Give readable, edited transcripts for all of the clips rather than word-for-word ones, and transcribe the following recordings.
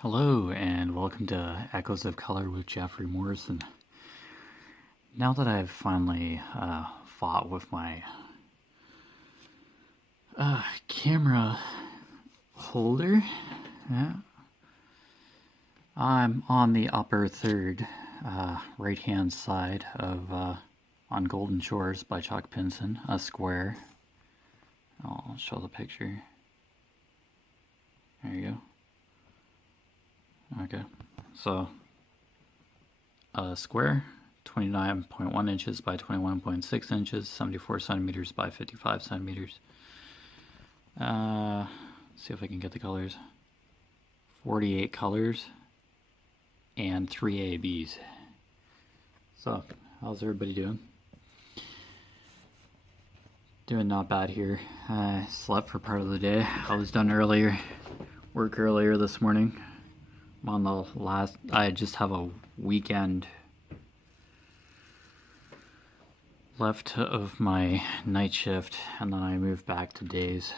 Hello, and welcome to Echoes of Color with Jefferey Morrison. Now that I've finally fought with my camera holder, I'm on the upper third right-hand side of On Golden Shores by Chuck Pinson, a square. I'll show the picture. There you go. Okay, so a square, 29.1 inches by 21.6 inches, 74 centimeters by 55 centimeters. See if I can get the colors. 48 colors and 3 ABs. So, how's everybody doing? Doing not bad here. I slept for part of the day. I was done earlier, work earlier this morning. I'm on the last, I just have a weekend left of my night shift, and then I move back to days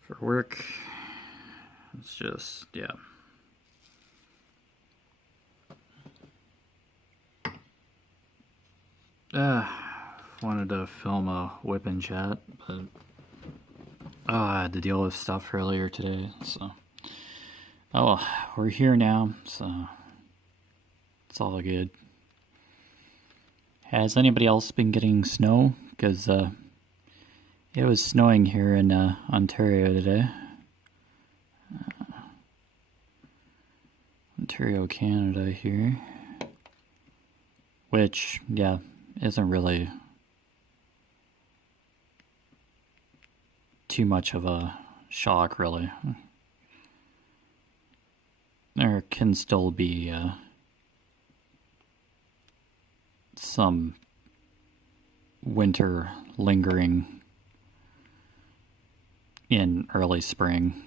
for work. It's just, yeah. Wanted to film a WIP Chat, but I had to deal with stuff earlier today, so. Oh, we're here now, so it's all good. Has anybody else been getting snow? Because it was snowing here in Ontario today. Ontario, Canada here. Which, yeah, isn't really too much of a shock, really. There can still be some winter lingering in early spring.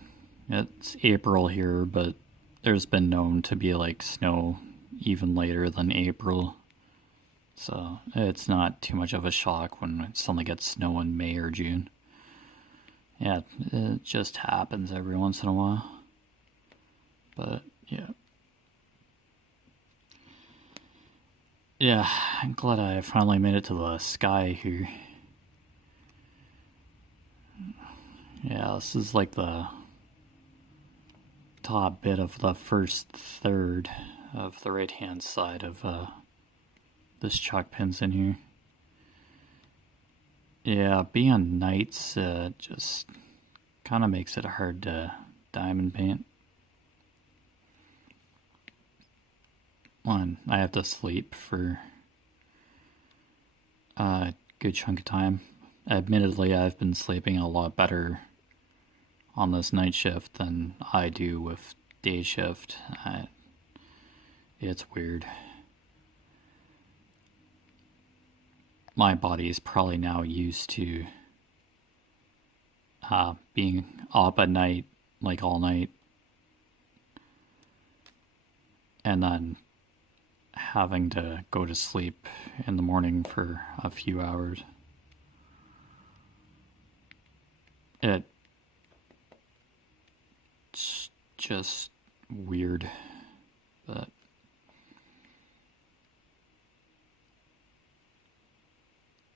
It's April here, but there's been known to be like snow even later than April. So it's not too much of a shock when it suddenly gets snow in May or June. Yeah, it just happens every once in a while. But yeah. Yeah, I'm glad I finally made it to the sky here. Yeah, this is like the top bit of the first third of the right-hand side of this chalk pins in here. Yeah, being on nights just kind of makes it hard to diamond paint. One, I have to sleep for a good chunk of time. Admittedly, I've been sleeping a lot better on this night shift than I do with day shift. It's weird. My body is probably now used to being up at night, like all night, and then having to go to sleep in the morning for a few hours. It's just weird, but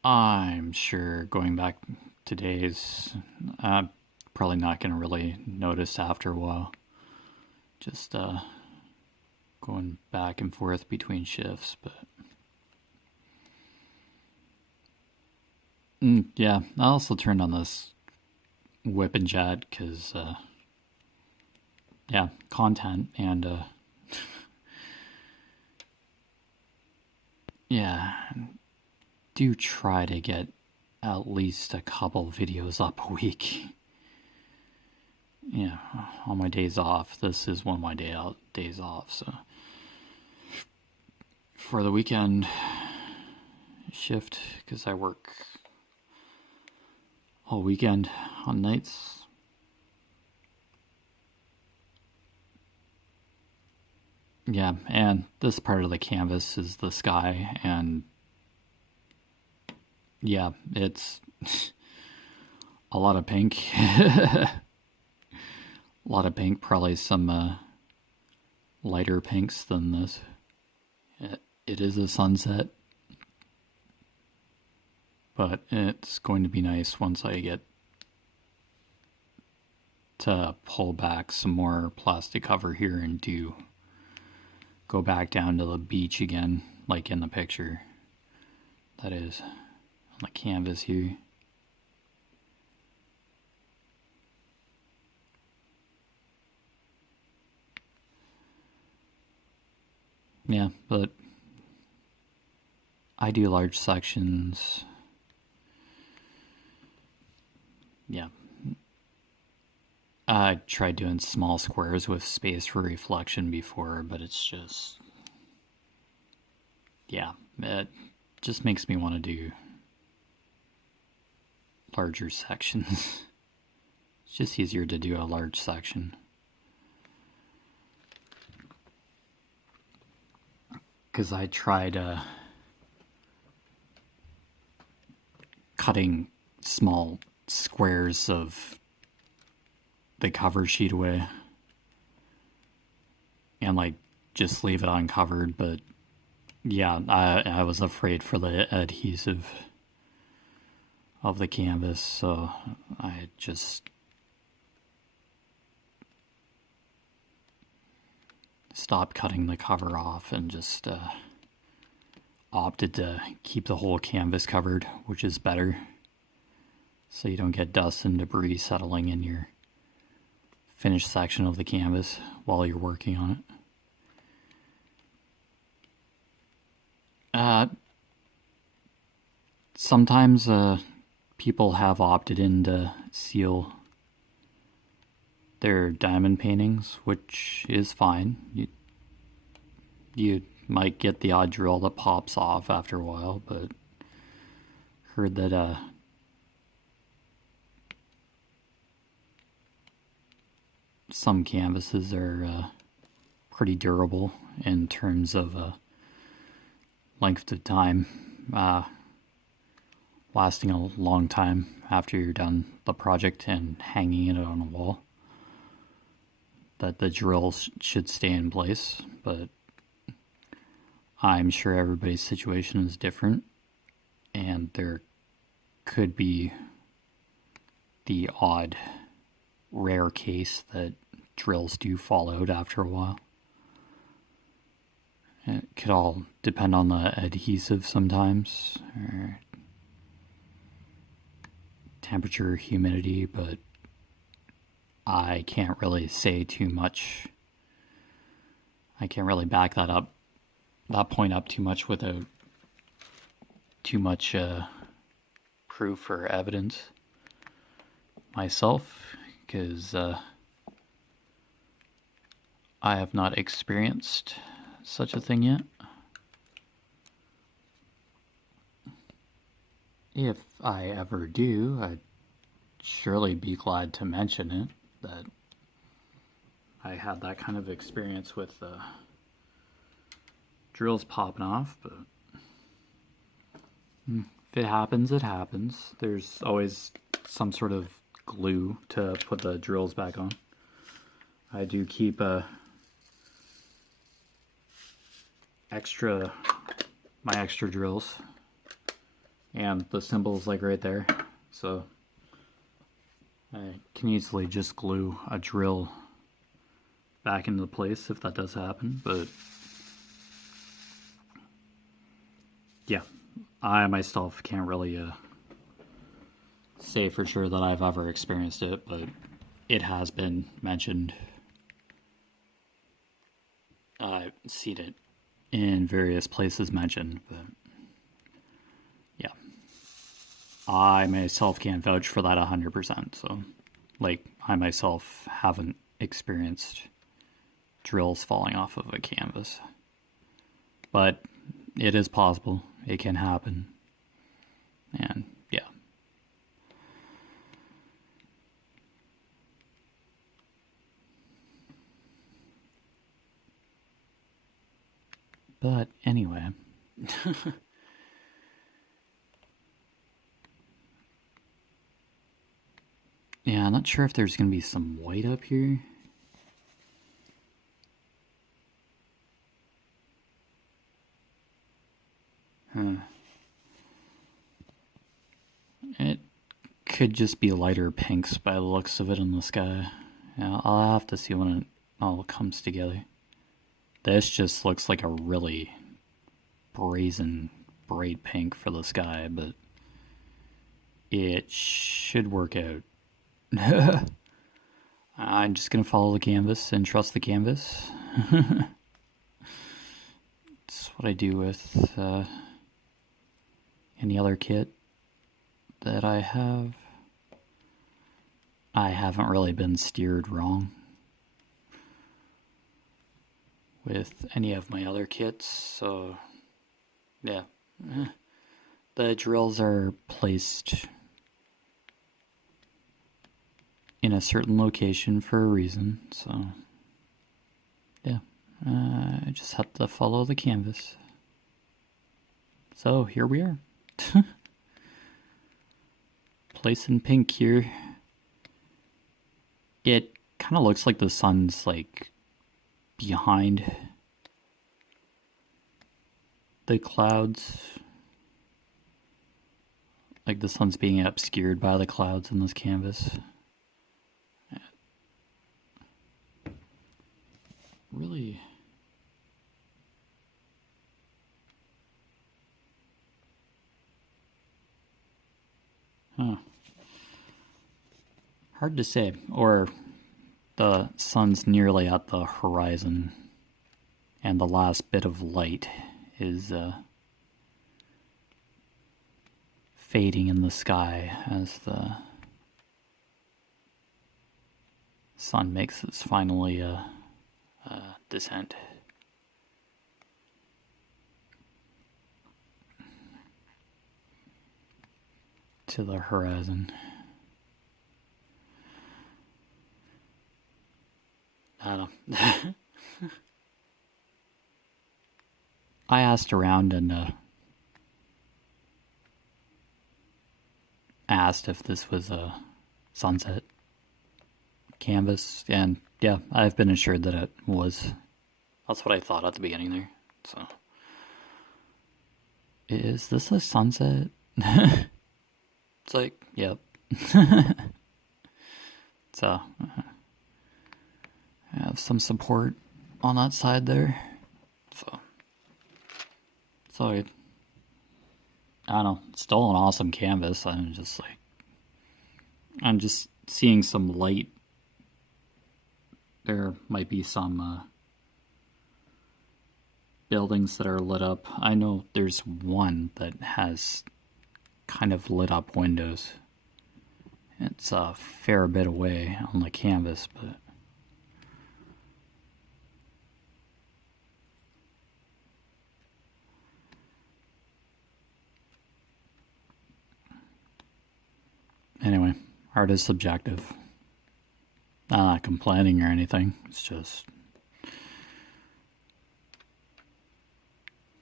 I'm sure going back to days, I'm probably not going to really notice after a while. Just going back and forth between shifts, but yeah, I also turned on this WIP Chat because yeah, content, and yeah, do try to get at least a couple videos up a week. Yeah, on my days off. This is one of my days off, so for the weekend shift, because I work all weekend on nights. Yeah, and this part of the canvas is the sky, and yeah, it's a lot of pink. A A lot of pink, probably some lighter pinks than this. It is a sunset, but it's going to be nice once I get to pull back some more plastic cover here and go back down to the beach again, like in the picture. That is on the canvas here. Yeah, but I do large sections. Yeah. I tried doing small squares with space for reflection before, but it's just... yeah, it just makes me want to do larger sections. It's just easier to do a large section. Because I tried cutting small squares of the cover sheet away and like just leave it uncovered, but yeah, I was afraid for the adhesive of the canvas, so I just stopped cutting the cover off and just opted to keep the whole canvas covered, which is better, so you don't get dust and debris settling in your finished section of the canvas while you're working on it. Sometimes people have opted in to seal their diamond paintings, which is fine. You might get the odd drill that pops off after a while, but heard that some canvases are pretty durable in terms of length of time, lasting a long time after you're done the project and hanging it on a wall. That the drills should stay in place, but I'm sure everybody's situation is different, and there could be the odd rare case that drills do fall out after a while. It could all depend on the adhesive sometimes, or temperature, humidity, but I can't really say too much. I can't really back that point up too much without too much proof or evidence myself, because I have not experienced such a thing yet. If I ever do, I'd surely be glad to mention it, that I had that kind of experience with drills popping off, but if it happens, it happens. There's always some sort of glue to put the drills back on. I do keep my extra drills, and the symbol's like right there, so I can easily just glue a drill back into place if that does happen. But yeah, I myself can't really say for sure that I've ever experienced it, but it has been mentioned. I've seen it in various places mentioned, but yeah, I myself can't vouch for that 100%. So, like, I myself haven't experienced drills falling off of a canvas, but it is possible. It can happen, and yeah. But anyway, yeah, I'm not sure if there's going to be some white up here. It could just be lighter pinks by the looks of it in the sky. Yeah, I'll have to see when it all comes together. This just looks like a really brazen, bright pink for the sky, but it should work out. I'm just going to follow the canvas and trust the canvas. It's what I do with any other kit that I have. I haven't really been steered wrong with any of my other kits, so yeah. The drills are placed in a certain location for a reason, so yeah. I just have to follow the canvas. So here we are. Placing pink here. It kind of looks like the sun's like behind the clouds. Like the sun's being obscured by the clouds in this canvas. Really hard to say. Or the sun's nearly at the horizon and the last bit of light is fading in the sky as the sun makes its finally descent. To the horizon. I don't know. I asked around and asked if this was a sunset canvas, and yeah, I've been assured that it was. That's what I thought at the beginning there. So, is this a sunset? It's like, yep. So, I have some support on that side there. So I don't know, still an awesome canvas. I'm just seeing some light. There might be some buildings that are lit up. I know there's one that has kind of lit up windows. It's a fair bit away on the canvas, but anyway, art is subjective. I'm not complaining or anything. It's just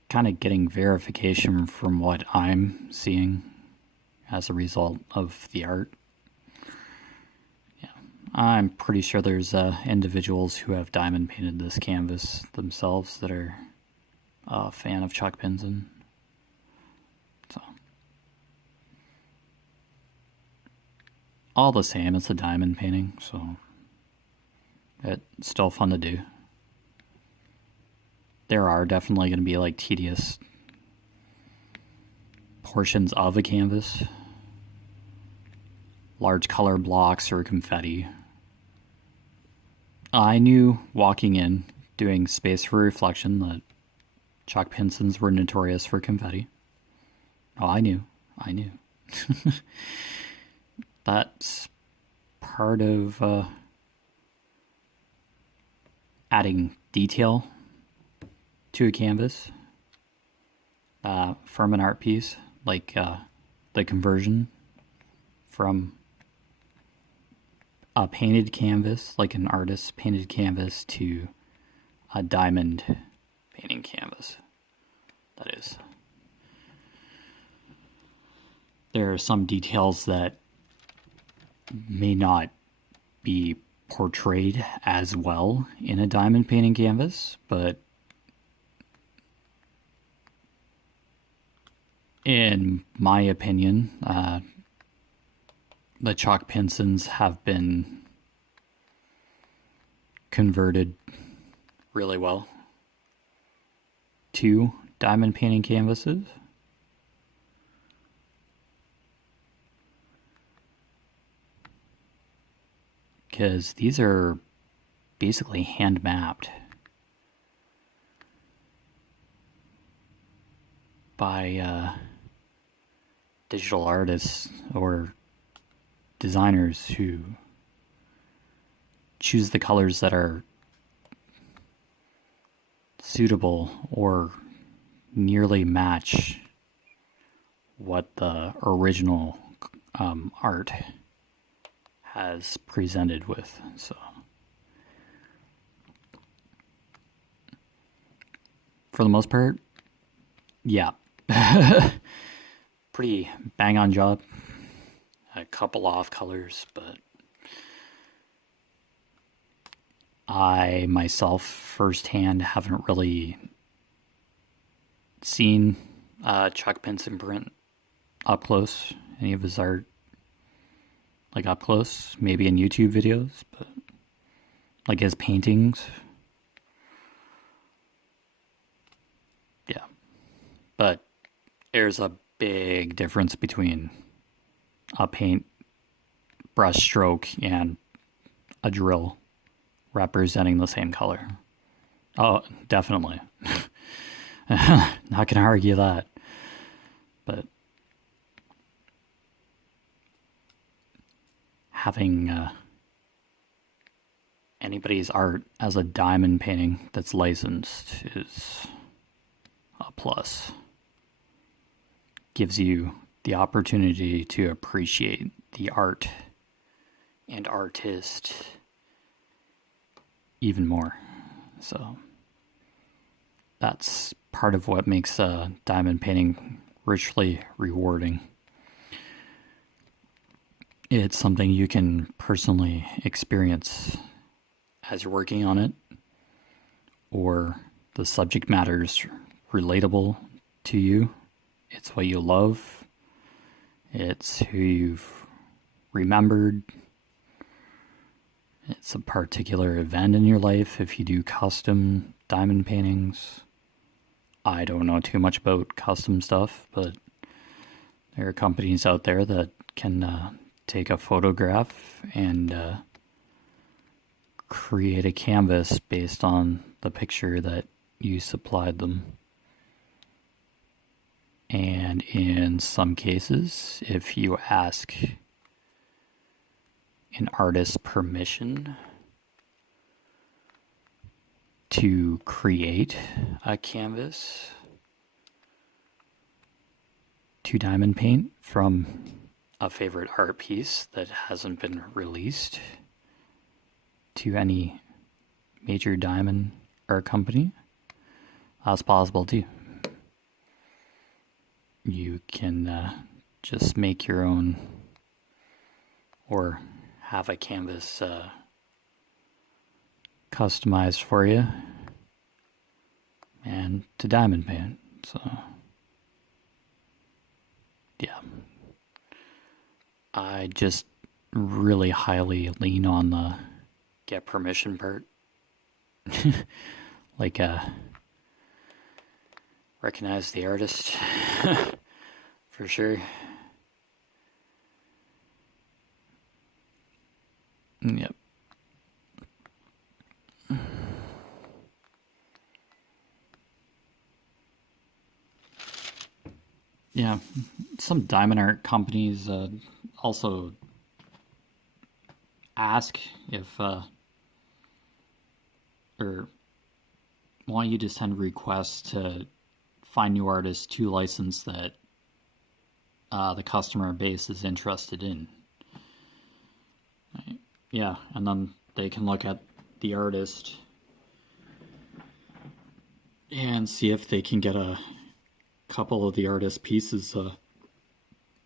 kind of getting verification from what I'm seeing as a result of the art. Yeah, I'm pretty sure there's individuals who have diamond painted this canvas themselves that are a fan of Chuck Pinson. So, all the same, it's a diamond painting, so it's still fun to do. There are definitely going to be like tedious portions of a canvas. Large color blocks or confetti. I knew walking in, doing space for reflection, that Chuck Pinsons were notorious for confetti. Oh, I knew. That's part of adding detail to a canvas from an art piece, like the conversion from a painted canvas, like an artist's painted canvas, to a diamond painting canvas. That is. There are some details that may not be portrayed as well in a diamond painting canvas, but In my opinion, the chalk pinsons have been converted really well to diamond painting canvases. Because these are basically hand mapped by digital artists or designers who choose the colors that are suitable or nearly match what the original art has presented with. So for the most part, yeah, pretty bang on job. A couple off colors, but I myself firsthand haven't really seen Chuck Pinson print up close, any of his art, like up close, maybe in YouTube videos, but like his paintings, yeah. But there's a big difference between a paint brush stroke and a drill representing the same color. Oh, definitely. Not gonna argue that. But having anybody's art as a diamond painting that's licensed is a plus. Gives you the opportunity to appreciate the art and artist even more. So that's part of what makes diamond painting richly rewarding. It's something you can personally experience as you're working on it, or the subject matter's relatable to you. It's what you love. It's who you've remembered. It's a particular event in your life if you do custom diamond paintings. I don't know too much about custom stuff, but there are companies out there that can take a photograph and create a canvas based on the picture that you supplied them. And in some cases, if you ask an artist's permission to create a canvas to diamond paint from a favorite art piece that hasn't been released to any major diamond art company, that's possible too. You can just make your own, or have a canvas customized for you and to diamond paint. So yeah, I just really highly lean on the get permission part. Like recognize the artist for sure. Yep. Yeah, some diamond art companies also ask if or want you to send requests to find new artists to license that the customer base is interested in. Right. Yeah, and then they can look at the artist and see if they can get a couple of the artist's pieces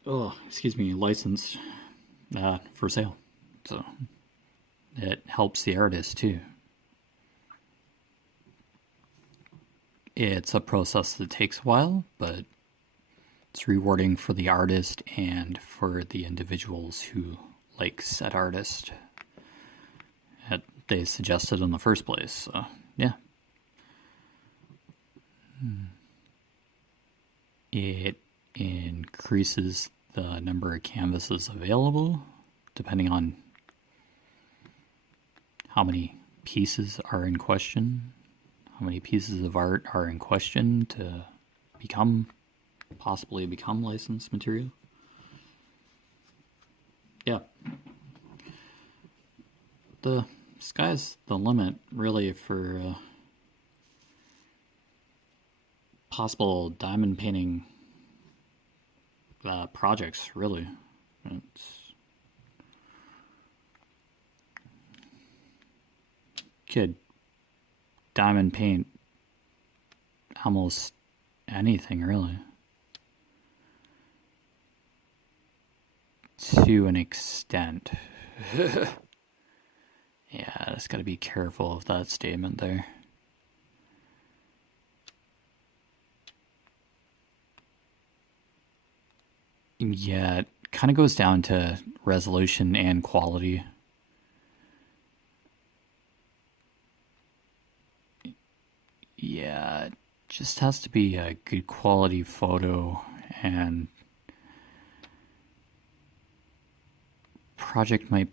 licensed for sale. So it helps the artist too. It's a process that takes a while, but It's rewarding for the artist and for the individuals who like said artist that they suggested in the first place. So, yeah. It increases the number of canvases available depending on how many pieces are in question, how many pieces of art are in question to possibly become licensed material. Yeah. The sky's the limit, really, for possible diamond painting projects, really. Could diamond paint almost anything, really. To an extent. Yeah, I just gotta be careful of that statement there. Yeah, it kind of goes down to resolution and quality. Yeah, it just has to be a good quality photo, and project might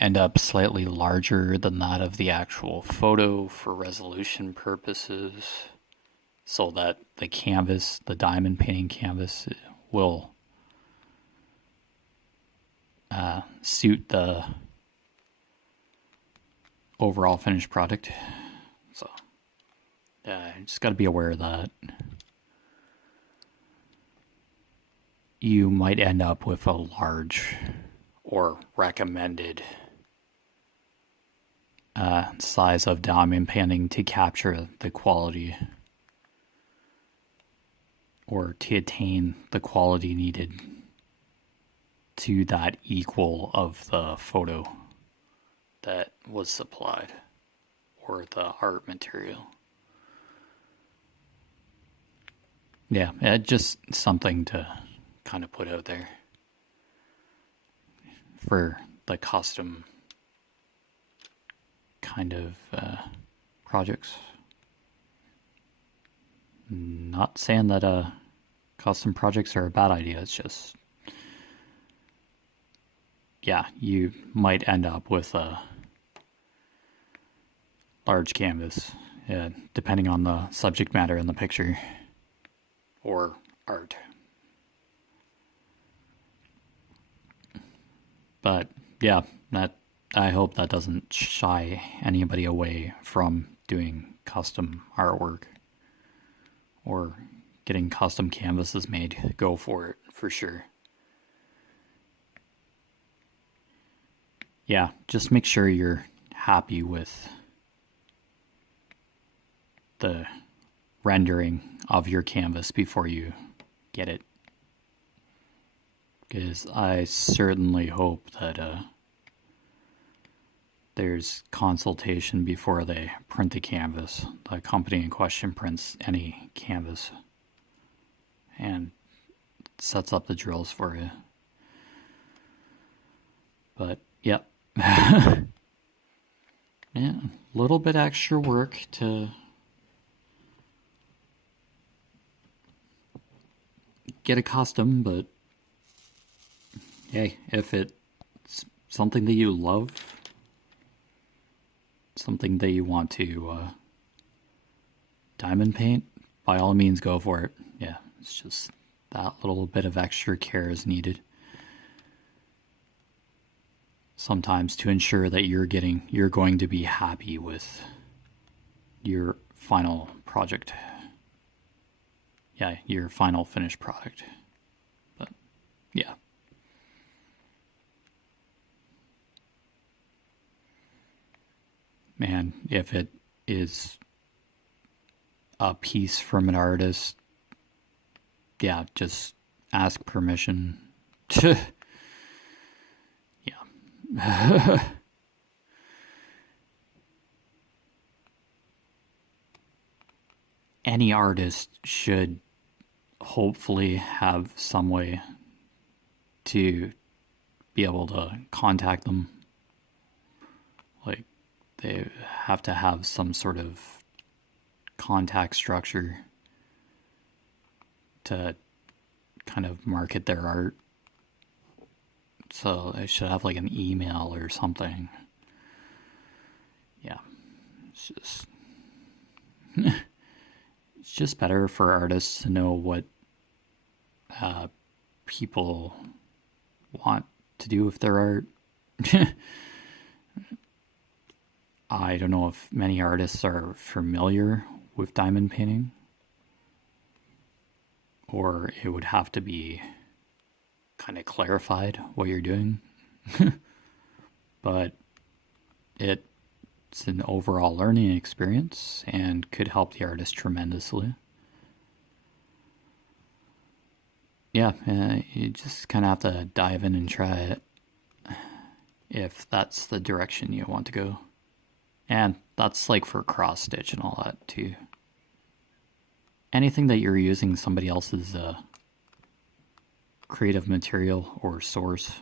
end up slightly larger than that of the actual photo for resolution purposes, so that the canvas, the diamond painting canvas, will suit the overall finished product. So yeah, you just got to be aware of that. You might end up with a large or recommended size of diamond painting to capture the quality, or to attain the quality needed to that equal of the photo that was supplied, or the art material. Yeah, just something to kind of put out there for the custom kind of projects. Not saying that custom projects are a bad idea, it's just, yeah, you might end up with a large canvas, depending on the subject matter in the picture or art. But yeah, I hope that doesn't shy anybody away from doing custom artwork or getting custom canvases made. Go for it, for sure. Yeah, just make sure you're happy with the rendering of your canvas before you get it. Because I certainly hope that there's consultation before they print the canvas. The company in question prints any canvas and sets up the drills for you. But, yep. Yeah, a little bit extra work to get accustomed, but hey, if it's something that you love, something that you want to diamond paint, by all means go for it. Yeah, it's just that little bit of extra care is needed sometimes to ensure that you're going to be happy with your final project. Yeah, your final finished product. But yeah. Man, if it is a piece from an artist, yeah, just ask permission. Yeah. Any artist should hopefully have some way to be able to contact them. Like, they have to have some sort of contact structure to kind of market their art. So they should have like an email or something. Yeah, it's just it's just better for artists to know what people want to do with their art. I don't know if many artists are familiar with diamond painting, or it would have to be kind of clarified what you're doing. But it's an overall learning experience and could help the artist tremendously. Yeah, you just kind of have to dive in and try it if that's the direction you want to go. And that's like for cross stitch and all that too. Anything that you're using somebody else's creative material or source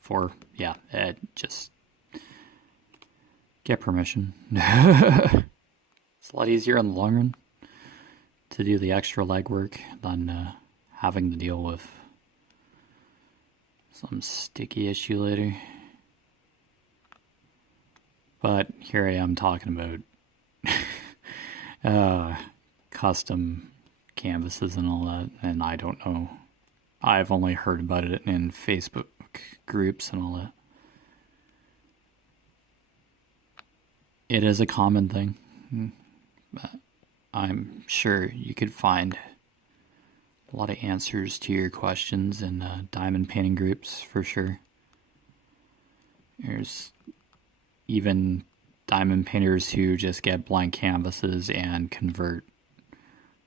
for, yeah, just get permission. It's a lot easier in the long run to do the extra legwork than having to deal with some sticky issue later. But here I am talking about custom canvases and all that, and I don't know. I've only heard about it in Facebook groups and all that. It is a common thing, but I'm sure you could find a lot of answers to your questions in diamond painting groups for sure. There's even diamond painters who just get blank canvases and convert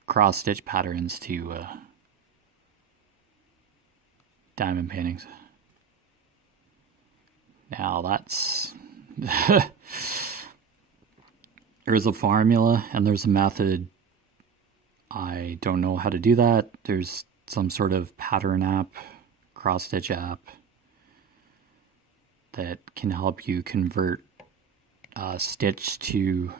cross-stitch patterns to diamond paintings. Now that's... There's a formula and there's a method. I don't know how to do that. There's some sort of pattern app, cross-stitch app, that can help you convert stitch to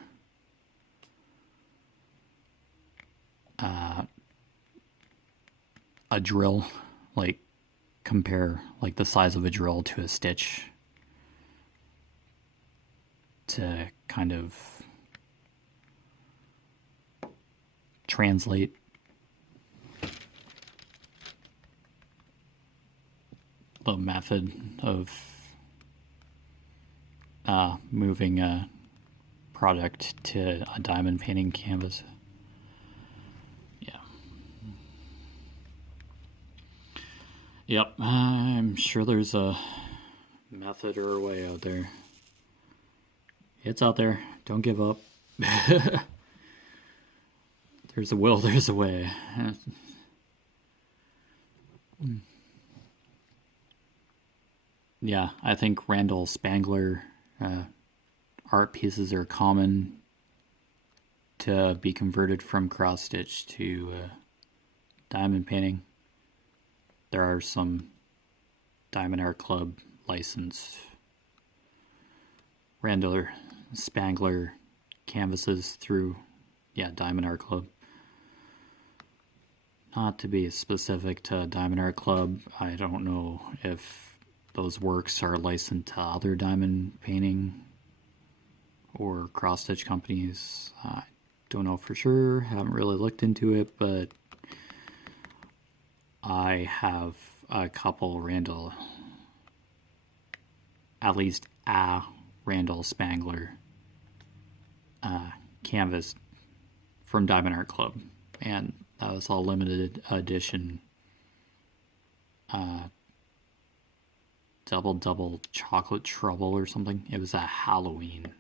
a drill, like compare like the size of a drill to a stitch to kind of translate the method of moving a product to a diamond painting canvas. Yeah. Yep, I'm sure there's a method or a way out there. It's out there. Don't give up. There's a will, there's a way. Yeah, I think Randall Spangler art pieces are common to be converted from cross stitch to diamond painting. There are some Diamond Art Club licensed Randall Spangler canvases through, Diamond Art Club. Not to be specific to Diamond Art Club, I don't know if those works are licensed to other diamond painting or cross-stitch companies. I don't know for sure, haven't really looked into it, but I have a couple Randall, at least a Randall Spangler canvas from Diamond Art Club, and that was a limited edition double chocolate trouble or something. It was a Halloween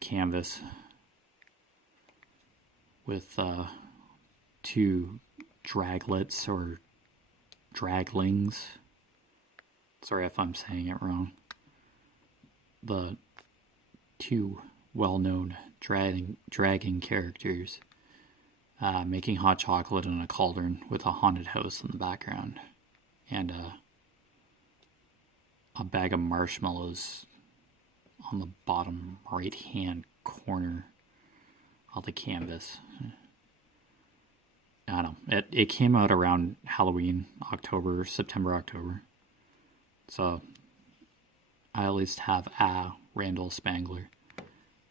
canvas with two draglets or draglings. Sorry if I'm saying it wrong. The two well-known dragging characters making hot chocolate in a cauldron with a haunted house in the background, and a bag of marshmallows on the bottom right hand corner of the canvas. I don't know. It came out around Halloween, September, October. So I at least have a Randall Spangler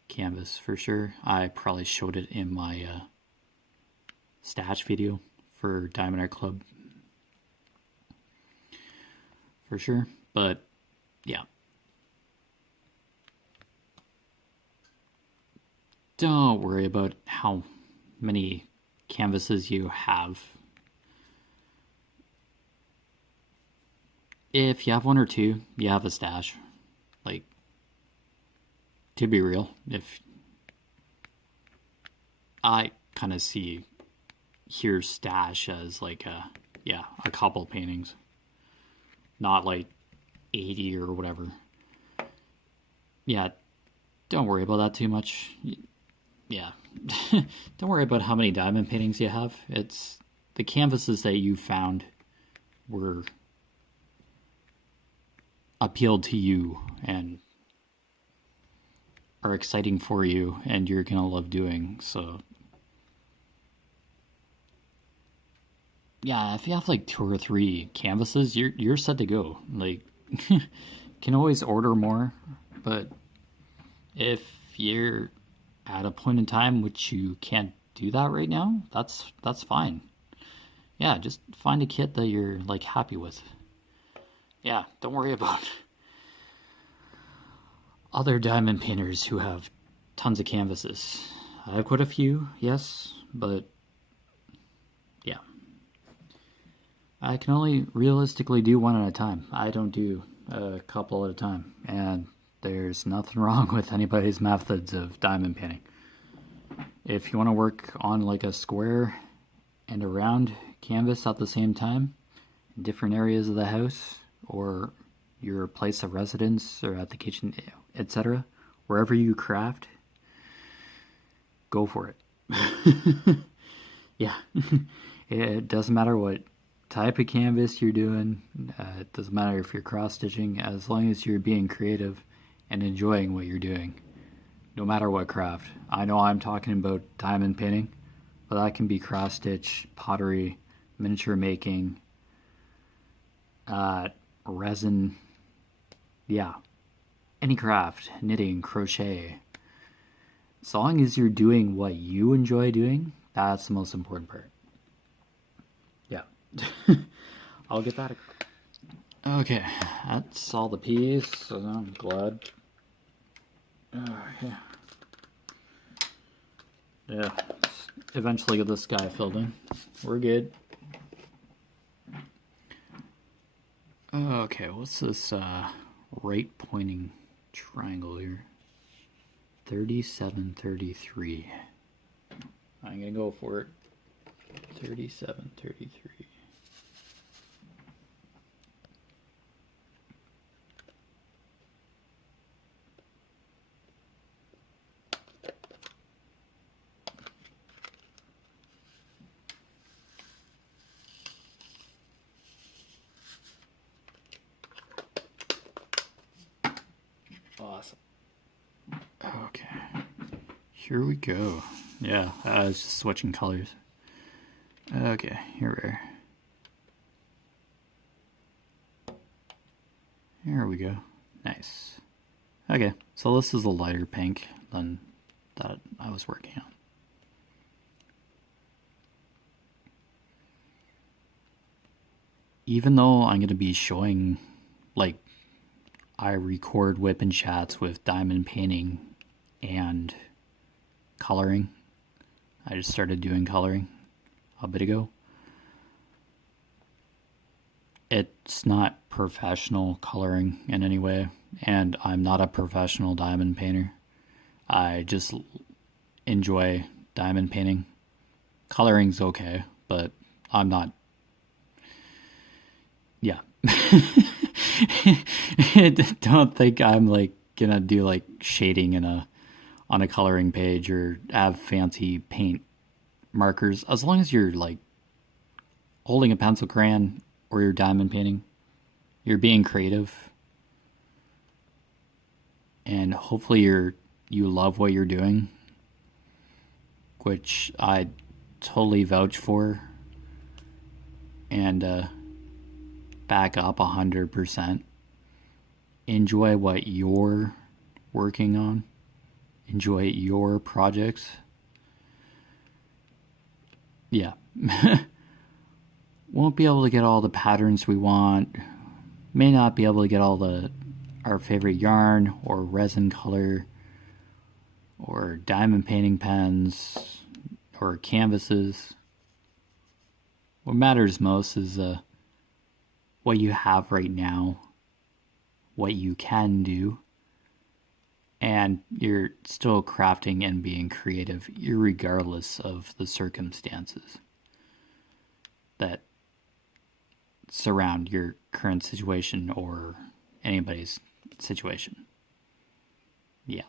canvas for sure. I probably showed it in my stash video for Diamond Art Club for sure. But yeah. Don't worry about how many canvases you have. If you have one or two, you have a stash. Like, to be real, if I kind of see here stash as like a couple paintings, not like 80 or whatever. Yeah, don't worry about that too much. Yeah. Don't worry about how many diamond paintings you have. It's the canvases that you found were appealed to you and are exciting for you and you're gonna love doing. So yeah, if you have like 2 or 3 canvases, you're set to go. Like, can always order more, but if you're at a point in time which you can't do that right now, that's fine. Yeah, just find a kit that you're like happy with. Yeah, don't worry about other diamond painters who have tons of canvases. I have quite a few, yes, but yeah. I can only realistically do one at a time. I don't do a couple at a time, and there's nothing wrong with anybody's methods of diamond painting. If you want to work on like a square and a round canvas at the same time, in different areas of the house, or your place of residence, or at the kitchen, etc., wherever you craft, go for it. Yeah. It doesn't matter what type of canvas you're doing. It doesn't matter if you're cross-stitching, as long as you're being creative and enjoying what you're doing, no matter what craft. I know I'm talking about diamond painting, but that can be cross-stitch, pottery, miniature making, resin, yeah, any craft, knitting, crochet. As long as you're doing what you enjoy doing, that's the most important part. Yeah. I'll get that. Okay, that's all the piece, so I'm glad. Yeah. Yeah, eventually get this guy filled in. We're good. Okay, what's this right pointing triangle here? 3733. I'm gonna go for it. 3733. Awesome. Okay. Here we go. Yeah, I was just switching colors. Okay, here we are. Here we go. Nice. Okay, so this is a lighter pink than that I was working on. Even though I'm going to be showing, like, I record WIP and chats with diamond painting and coloring. I just started doing coloring a bit ago. It's not professional coloring in any way, and I'm not a professional diamond painter. I just enjoy diamond painting. Coloring's okay, but I'm not. Yeah. Don't think I'm like gonna do like shading on a coloring page or have fancy paint markers, as long as you're like holding a pencil crayon or you're diamond painting, you're being creative, and hopefully you love what you're doing, which I totally vouch for and back up 100%. Enjoy what you're working on. Enjoy your projects. Yeah. Won't be able to get all the patterns we want. May not be able to get all our favorite yarn or resin color or diamond painting pens or canvases. What matters most is what you have right now, what you can do, and you're still crafting and being creative irregardless of the circumstances that surround your current situation or anybody's situation. Yeah.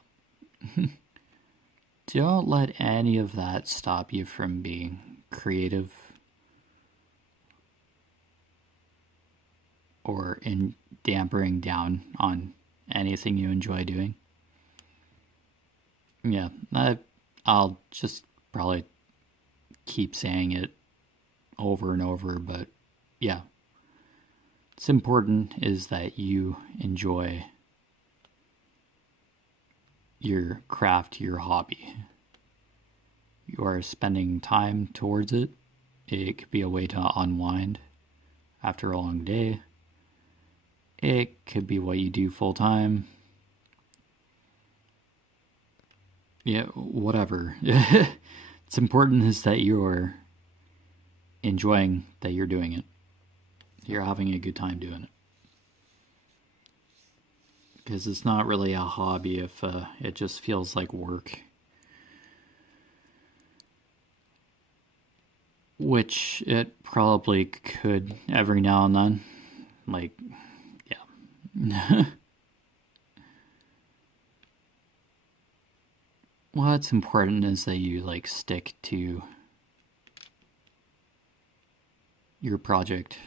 Don't let any of that stop you from being creative or in dampering down on anything you enjoy doing. Yeah, I'll just probably keep saying it over and over, but yeah. What's important is that you enjoy your craft, your hobby. You are spending time towards it. It could be a way to unwind after a long day. It could be what you do full time. Yeah, whatever. It's important is that you're enjoying that you're doing it. You're having a good time doing it. Because it's not really a hobby if it just feels like work. Which it probably could every now and then. Like, yeah. What's important is that you like stick to your project.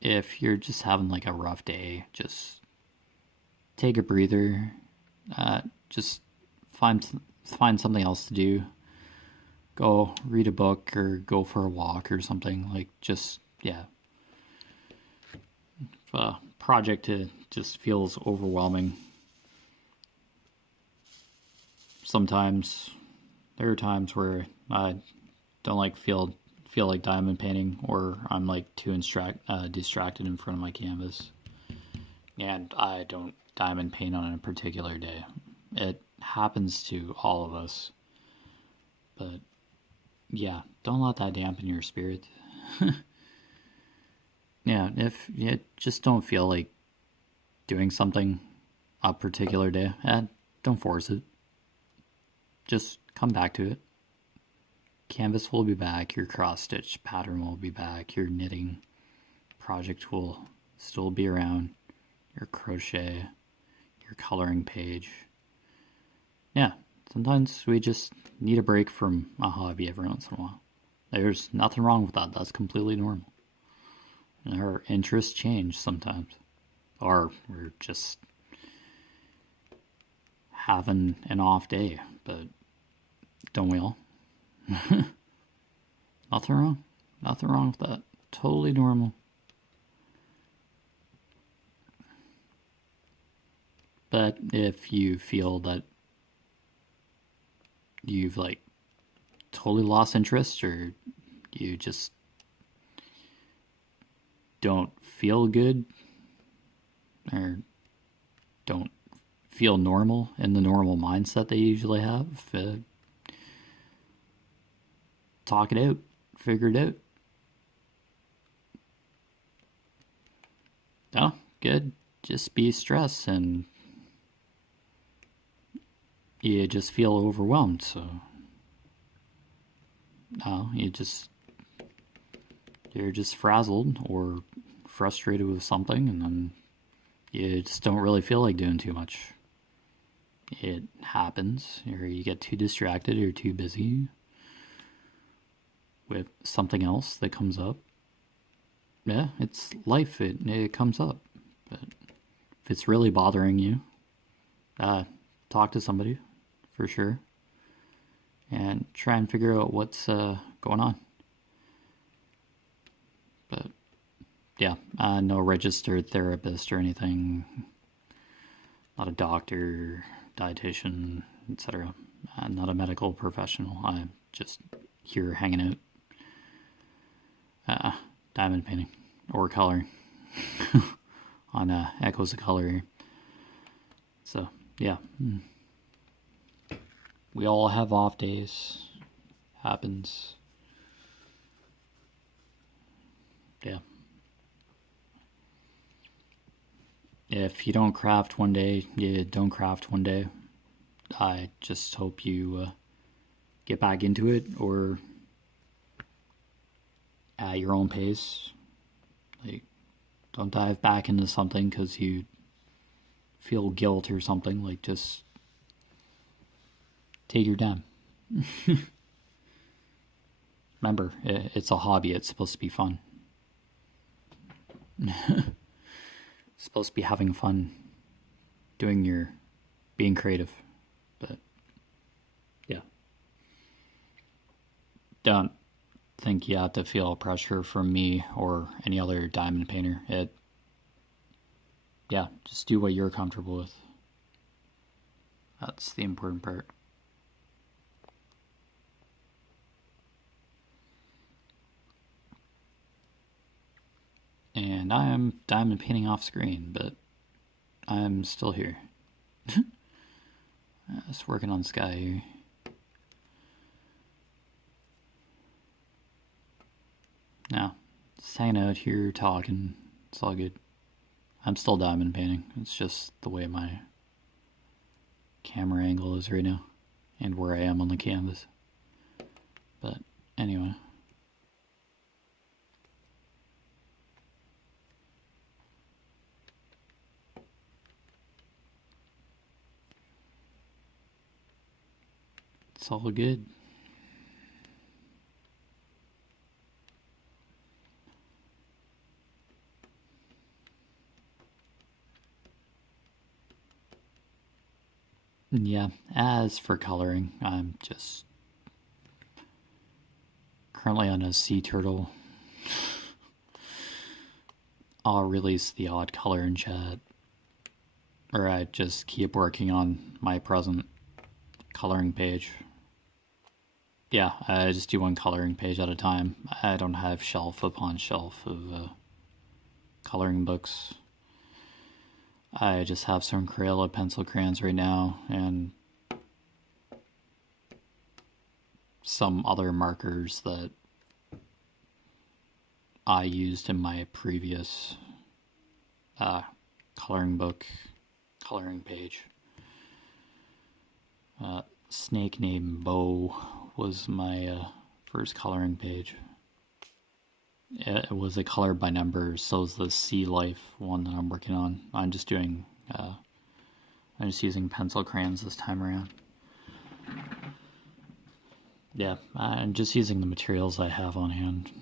If you're just having like a rough day, just take a breather. Just find something else to do. Go read a book or go for a walk or something. Like just, yeah. If a project just feels overwhelming, sometimes there are times where I don't feel like diamond painting, or I'm like too distracted in front of my canvas, and I don't diamond paint on a particular day. It happens to all of us, but yeah, don't let that dampen your spirit. Yeah, if you just don't feel like doing something a particular day, don't force it. Just come back to it. Canvas will be back, your cross-stitch pattern will be back, your knitting project will still be around, your crochet, your coloring page. Yeah, sometimes we just need a break from a hobby every once in a while. There's nothing wrong with that. That's completely normal. And our interests change sometimes. Or we're just having an off day, but don't we all? Nothing wrong. Nothing wrong with that. Totally normal. But if you feel that you've like totally lost interest, or you just don't feel good, or don't feel normal in the normal mindset they usually have, talk it out, figure it out. Oh, good. Just be stressed and you just feel overwhelmed, so you're just frazzled or frustrated with something, and then you just don't really feel like doing too much. it happens, or you get too distracted or too busy with something else that comes up. Yeah, it's life. It comes up. But if it's really bothering you, talk to somebody for sure, and try and figure out what's going on. But yeah, no registered therapist or anything. Not a doctor, dietitian, etc. Not a medical professional. I'm just here hanging out, diamond painting or coloring on Echoes of Color here. So yeah, we all have off days. Happens. Yeah. If you don't craft one day, you don't craft one day. I just hope you get back into it, or at your own pace. Like, don't dive back into something because you feel guilt or something. Like, just take your time. Remember, it's a hobby. It's supposed to be fun. It's supposed to be having fun being creative. But yeah, don't think you have to feel pressure from me or any other diamond painter. Yeah, just do what you're comfortable with. That's the important part. And I am diamond painting off screen, but I'm still here. Just working on sky here. Now, just hanging out here, talking. It's all good. I'm still diamond painting. It's just the way my camera angle is right now and where I am on the canvas. But anyway. It's all good. Yeah, as for coloring, I'm just currently on a sea turtle. I'll release the odd color in chat, or I just keep working on my present coloring page. Yeah, I just do one coloring page at a time. I don't have shelf upon shelf of coloring books. I just have some Crayola pencil crayons right now and some other markers that I used in my previous coloring book coloring page. Snake named Bo was my first coloring page. It was a color by numbers, so is the Sea Life one that I'm working on. I'm just using pencil crayons this time around. Yeah, I'm just using the materials I have on hand.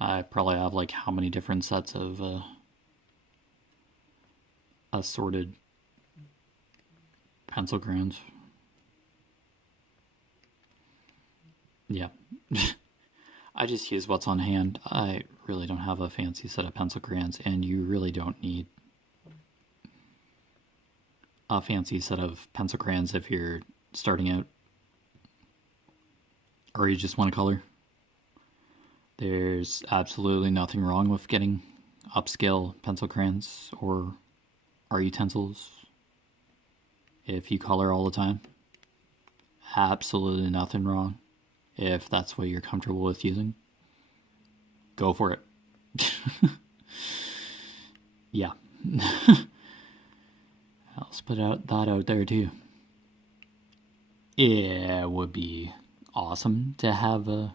I probably have like how many different sets of assorted pencil crayons. Yeah. I just use what's on hand. I really don't have a fancy set of pencil crayons, and you really don't need a fancy set of pencil crayons if you're starting out or you just want to color. There's absolutely nothing wrong with getting upscale pencil crayons or art utensils if you color all the time. Absolutely nothing wrong. If that's what you're comfortable with using, go for it. Yeah. Let's put that out there too. It would be awesome to have a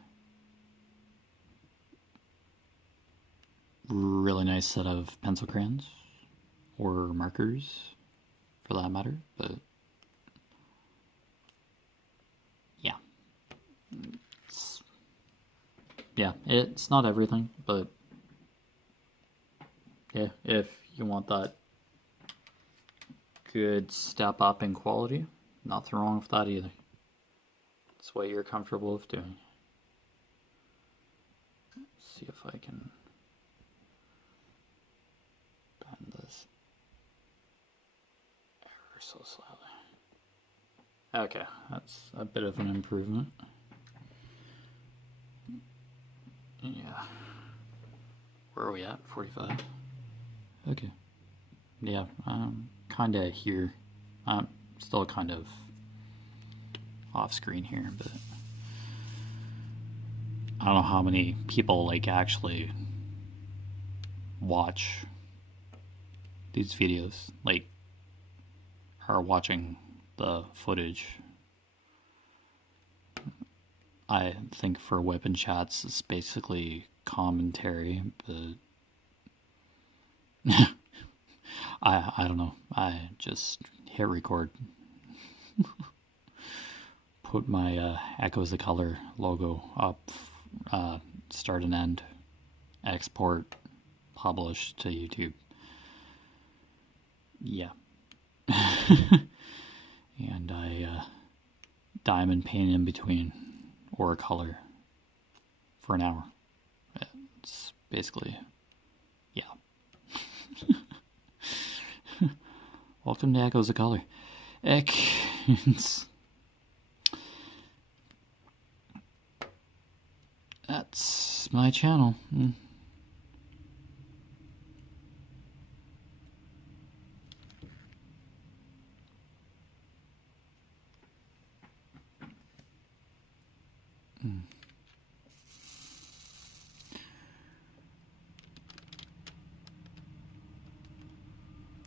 really nice set of pencil crayons or markers for that matter, but yeah. It's not everything, but yeah, if you want that good step up in quality, nothing wrong with that either. It's what you're comfortable with doing. Let's see if I can bend this ever so slightly. Okay, that's a bit of an improvement. Yeah. Where are we at? 45? Okay. Yeah, I'm kind of here. I'm still kind of off screen here, but I don't know how many people like actually watch these videos, like are watching the footage. I think for WIP Chats it's basically commentary, but I don't know. I just hit record. Put my Echoes of Color logo up, start and end, export, publish to YouTube. Yeah. And I diamond paint in between or color for an hour. It's basically, yeah. Welcome to Echoes of Color. That's my channel.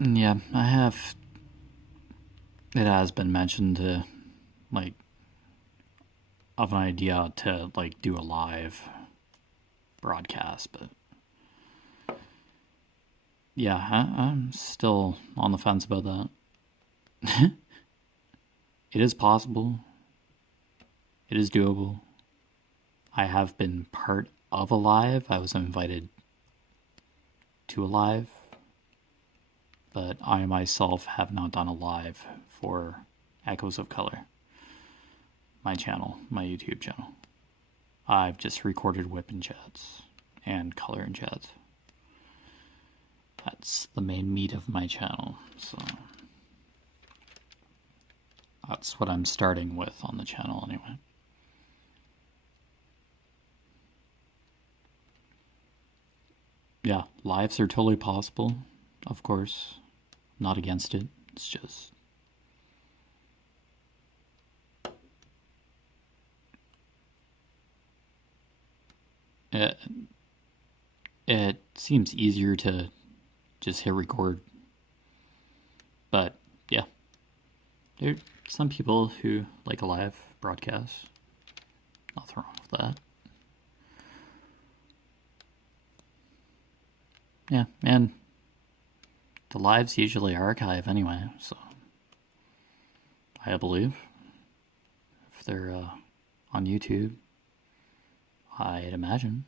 Yeah, I have. It has been mentioned to, like, of an idea to, like, do a live broadcast, but yeah, I'm still on the fence about that. It is possible. It is doable. I have been part of a live. I was invited to a live, but I myself have not done a live for Echoes of Color, my channel, my YouTube channel. I've just recorded WIP Chats and Color Chats. That's the main meat of my channel, so that's what I'm starting with on the channel anyway. Yeah, lives are totally possible, of course. Not against it. It's just it seems easier to just hit record. But yeah, there are some people who like a live broadcast. Nothing wrong with that. Yeah, and the lives usually archive anyway, so I believe if they're on YouTube, I'd imagine.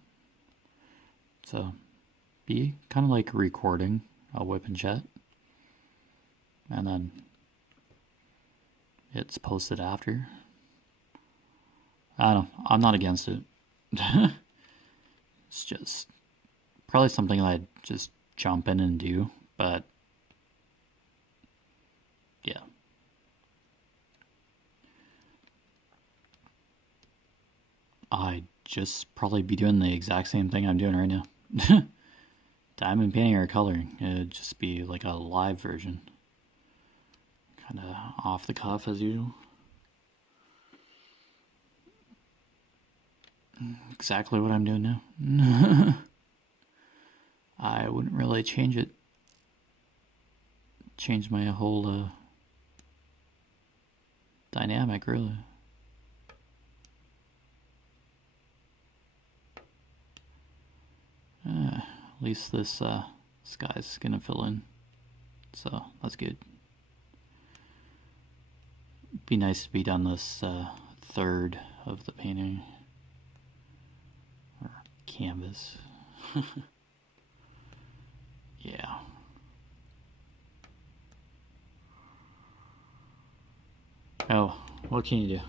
So be kind of like recording a WIP Chat, and then it's posted after. I don't know. I'm not against it. It's just probably something that I'd just jump in and do, but yeah. I'd just probably be doing the exact same thing I'm doing right now. Diamond painting or coloring. It'd just be like a live version. Kind of off the cuff as usual. Exactly what I'm doing now. I wouldn't really change it. Change my whole dynamic, really. At least this sky's gonna fill in, so that's good. Be nice to be done this third of the painting or canvas. Yeah. Oh, what can you do?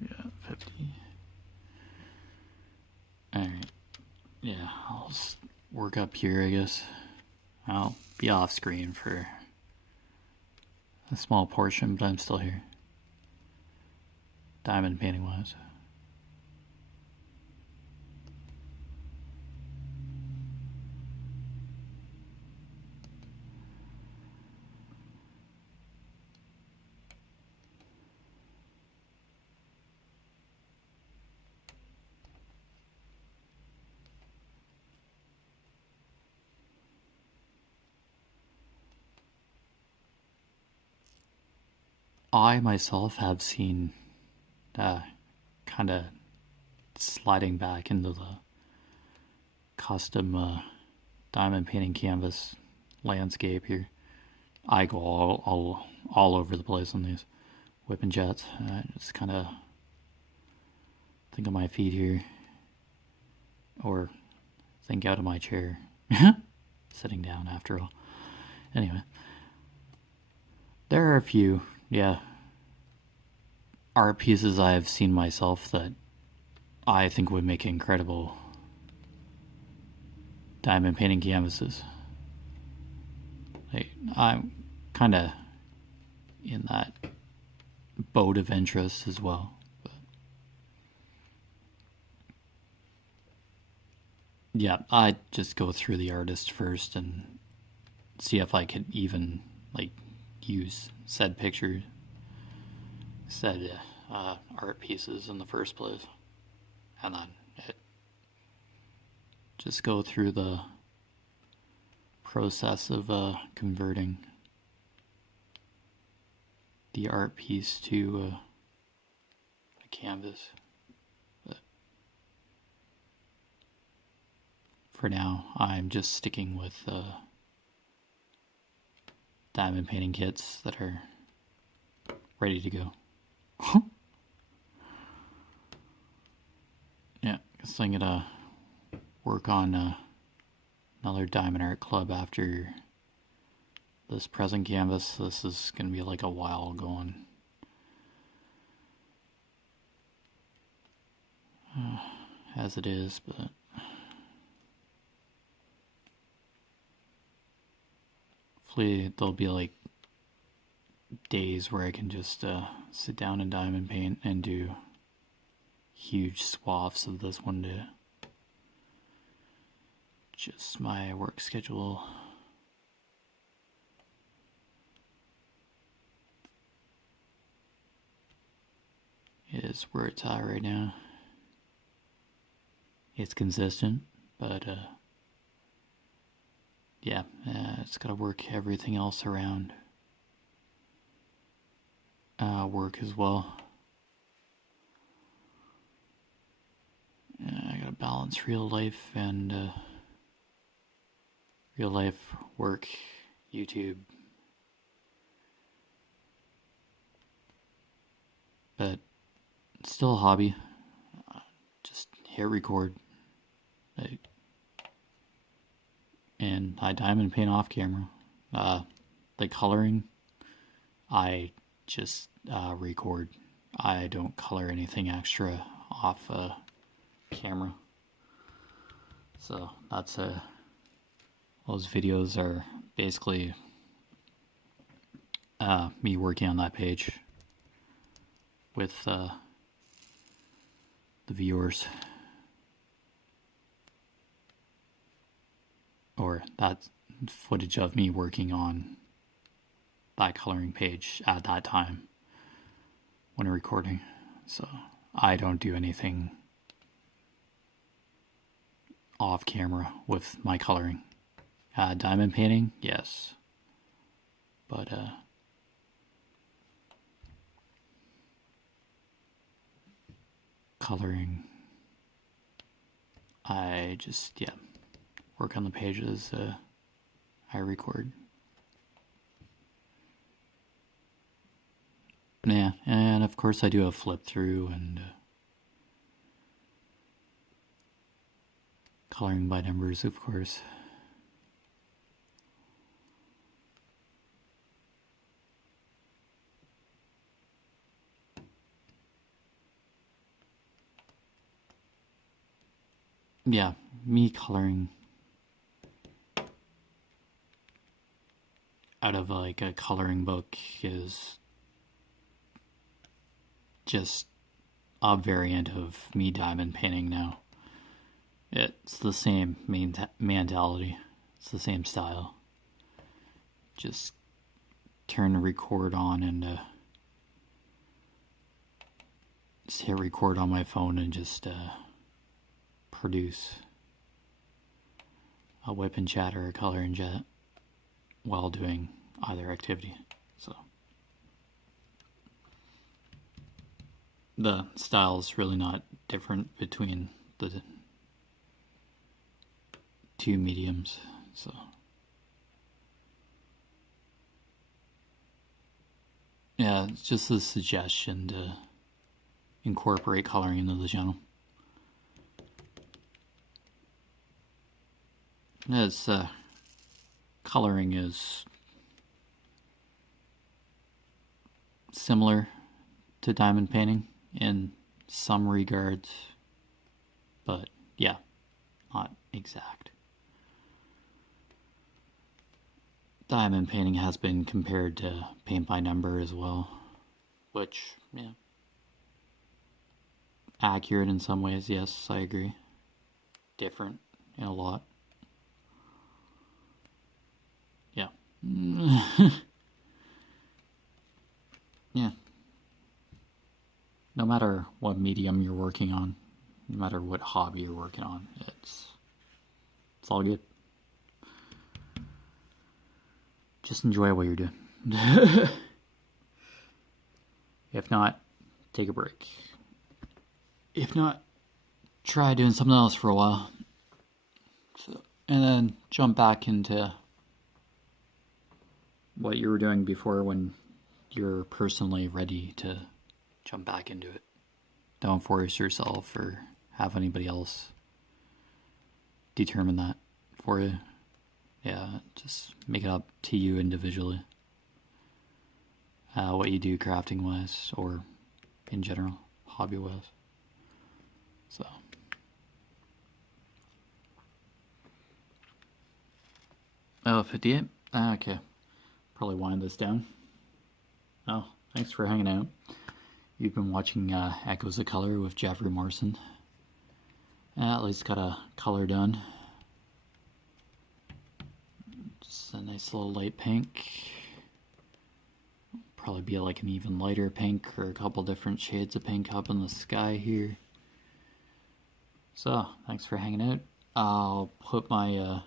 Yeah, 50. Alright. Yeah, I'll just work up here, I guess. I'll be off screen for a small portion, but I'm still here. Diamond painting wise. I myself have seen kind of sliding back into the custom diamond painting canvas landscape here. I go all over the place on these WIP Chats. Just kind of think of my feet here, or think out of my chair, sitting down after all. Anyway, there are a few, art pieces I have seen myself that I think would make incredible diamond painting canvases. I'm kind of in that boat of interest as well. But yeah, I'd just go through the artist first and see if I could even use said picture, said art pieces in the first place, and then just go through the process of converting the art piece to a canvas. But for now, I'm just sticking with diamond painting kits that are ready to go. Yeah, guess I'm gonna work on another Diamond Art Club after this present canvas. This is gonna be like a while going. As it is, but hopefully there'll be days where I can just sit down and diamond paint and do huge swaths of this one day. Just my work schedule is where it's at right now. It's consistent, but it's gotta work everything else around work as well. I gotta balance real life and real life work, YouTube. But still a hobby. Just hit record. And I diamond paint off camera. The coloring, I just record. I don't color anything extra off camera. So that's those videos are basically me working on that page with the viewers, or that's footage of me working on that coloring page at that time when recording. So I don't do anything off camera with my coloring. Diamond painting, yes, but coloring, I just work on the pages I record. Yeah, and of course I do a flip through and coloring by numbers, of course. Yeah, me coloring out of like a coloring book is just a variant of me diamond painting now. It's the same mentality. It's the same style. Just turn record on and just hit record on my phone and just produce a WIP Chat or a color Chat while doing either activity. So the style is really not different between the two mediums. So yeah, it's just a suggestion to incorporate coloring into the channel. As coloring is similar to diamond painting in some regards, but yeah, not exact. Diamond painting has been compared to paint by number as well, which, yeah, accurate in some ways, yes, I agree. Different in a lot. Yeah. Yeah. No matter what medium you're working on, no matter what hobby you're working on, it's all good. Just enjoy what you're doing. If not, take a break. If not, try doing something else for a while. And then jump back into what you were doing before when you're personally ready to jump back into it. Don't force yourself or have anybody else determine that for you. Yeah, just make it up to you individually. What you do crafting wise or in general, hobby wise. So oh, 58? Okay. Probably wind this down. Oh, thanks for hanging out. You've been watching Echoes of Color with Jeffery Morrison. At least got a color done. Just a nice little light pink. Probably be like an even lighter pink or a couple different shades of pink up in the sky here. So, thanks for hanging out. I'll put my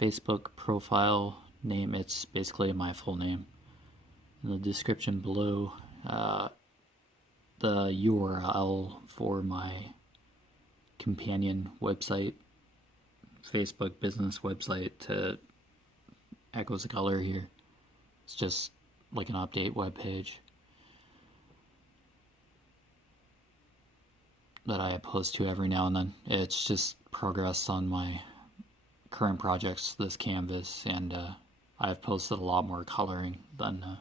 Facebook profile name, it's basically my full name, in the description below. The URL for my companion website, Facebook business website to Echoes of Color here. It's just like an update web page that I post to every now and then. It's just progress on my current projects, this canvas, and I've posted a lot more coloring than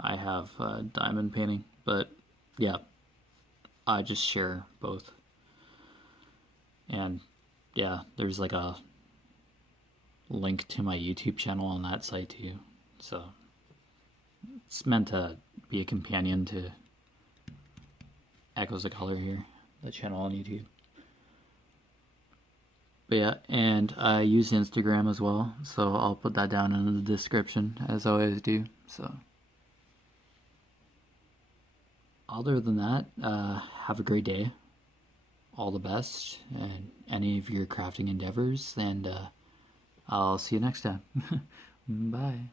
I have diamond painting, but yeah, I just share both. And yeah, there's like a link to my YouTube channel on that site too, so it's meant to be a companion to Echoes of Color here, the channel on YouTube. But yeah, and I use Instagram as well, so I'll put that down in the description, as I always do. So other than that, have a great day. All the best in any of your crafting endeavors, and I'll see you next time. Bye.